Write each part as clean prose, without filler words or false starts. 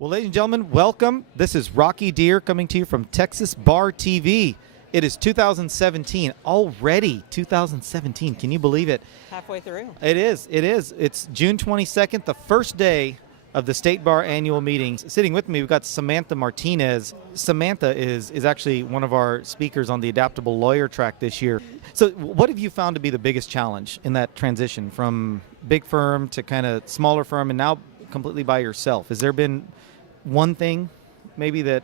Well, ladies and gentlemen, welcome. This is Rocky Dhir coming to you from Texas Bar TV. It is 2017, already 2017. Can you believe it? Halfway through. It is. It's June 22nd, the first day of the State Bar annual meetings. Sitting with me, we've got Samantha Martinez. Samantha is actually one of our speakers on the Adaptable Lawyer track this year. So what have you found to be the biggest challenge in that transition from big firm to kind of smaller firm and now completely by yourself? Has there been one thing maybe that?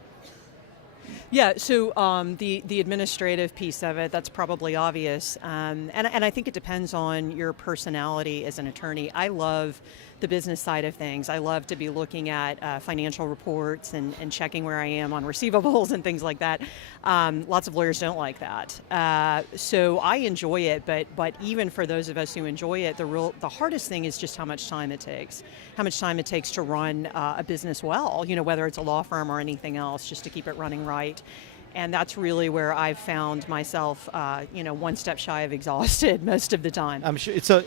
Yeah, so the administrative piece of it, that's probably obvious. And I think it depends on your personality as an attorney. I love the business side of things. I love to be looking at financial reports and checking where I am on receivables and things like that. Lots of lawyers don't like that. So I enjoy it, but even for those of us who enjoy it, the hardest thing is just how much time it takes. How much time it takes to run a business well, whether it's a law firm or anything else, just to keep it running right. And that's really where I've found myself, one step shy of exhausted most of the time. I'm sure. So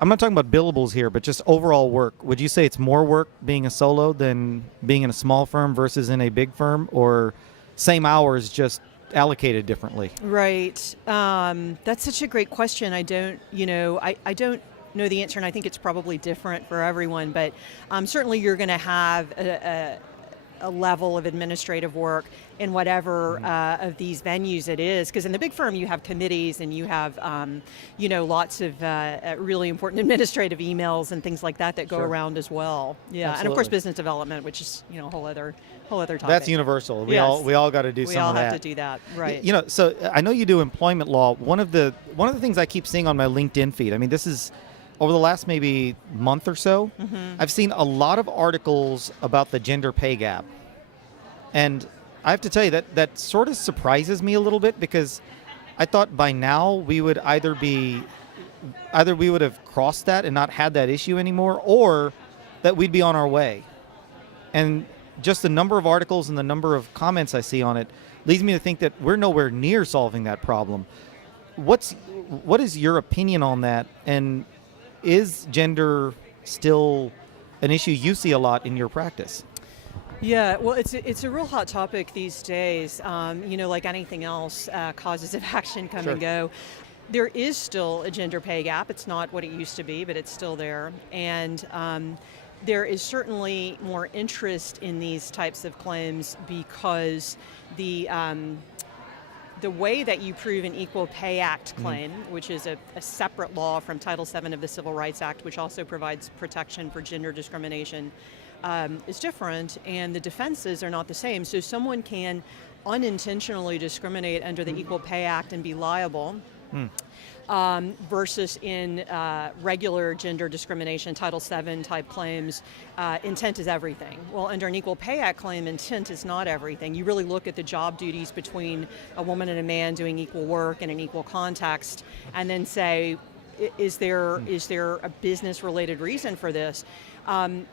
I'm not talking about billables here, but just overall work. Would you say it's more work being a solo than being in a small firm versus in a big firm, or same hours just allocated differently? Right. That's such a great question. I don't know the answer, and I think it's probably different for everyone. But certainly, you're going to have a level of administrative work in whatever of these venues it is, because in the big firm you have committees and you have lots of really important administrative emails and things like that go Sure. around as well. Yeah, Absolutely. and of course business development, which is a whole other topic. That's universal. We Yes. all got to do some of that. We all have to do that, right? So I know you do employment law. One of the things I keep seeing on my LinkedIn feed. I mean, this is over the last maybe month or so. Mm-hmm. I've seen a lot of articles about the gender pay gap. And I have to tell you that sort of surprises me a little bit, because I thought by now we would either we would have crossed that and not had that issue anymore, or that we'd be on our way. And just the number of articles and the number of comments I see on it leads me to think that we're nowhere near solving that problem. What is your opinion on that? And is gender still an issue you see a lot in your practice? Yeah, well, it's a real hot topic these days. Like anything else, causes of action come Sure. and go. There is still a gender pay gap. It's not what it used to be, but it's still there. And there is certainly more interest in these types of claims because the way that you prove an Equal Pay Act claim, which is a separate law from Title VII of the Civil Rights Act, which also provides protection for gender discrimination, is different, and the defenses are not the same. So someone can unintentionally discriminate under the Equal Pay Act and be liable, versus in regular gender discrimination, Title VII type claims, intent is everything. Well, under an Equal Pay Act claim, intent is not everything. You really look at the job duties between a woman and a man doing equal work in an equal context, and then say, is there a business-related reason for this? And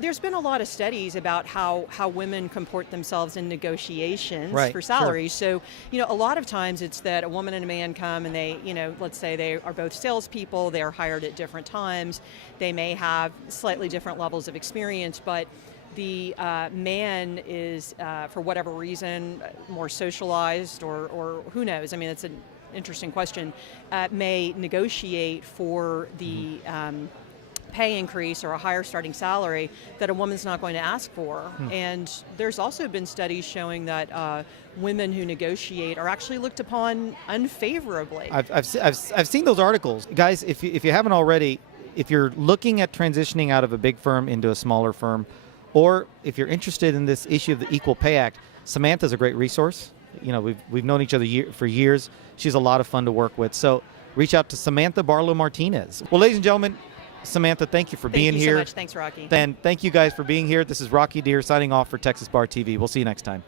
there's been a lot of studies about how women comport themselves in negotiations for salaries. Sure. So, a lot of times it's that a woman and a man come and they, let's say they are both salespeople, they're hired at different times, they may have slightly different levels of experience, but the man is, for whatever reason, more socialized or who knows. I mean, it's an interesting question, may negotiate for the pay increase or a higher starting salary that a woman's not going to ask for. And there's also been studies showing that women who negotiate are actually looked upon unfavorably. I've seen those articles. Guys, if you haven't already, if you're looking at transitioning out of a big firm into a smaller firm, or if you're interested in this issue of the Equal Pay Act, Samantha's a great resource. We've known each other for years. She's a lot of fun to work with. So reach out to Samantha Martinez. Well, ladies and gentlemen, Samantha, thank you for being here. Thank you so much. Thanks, Rocky. And thank you guys for being here. This is Rocky Dhir signing off for Texas Bar TV. We'll see you next time.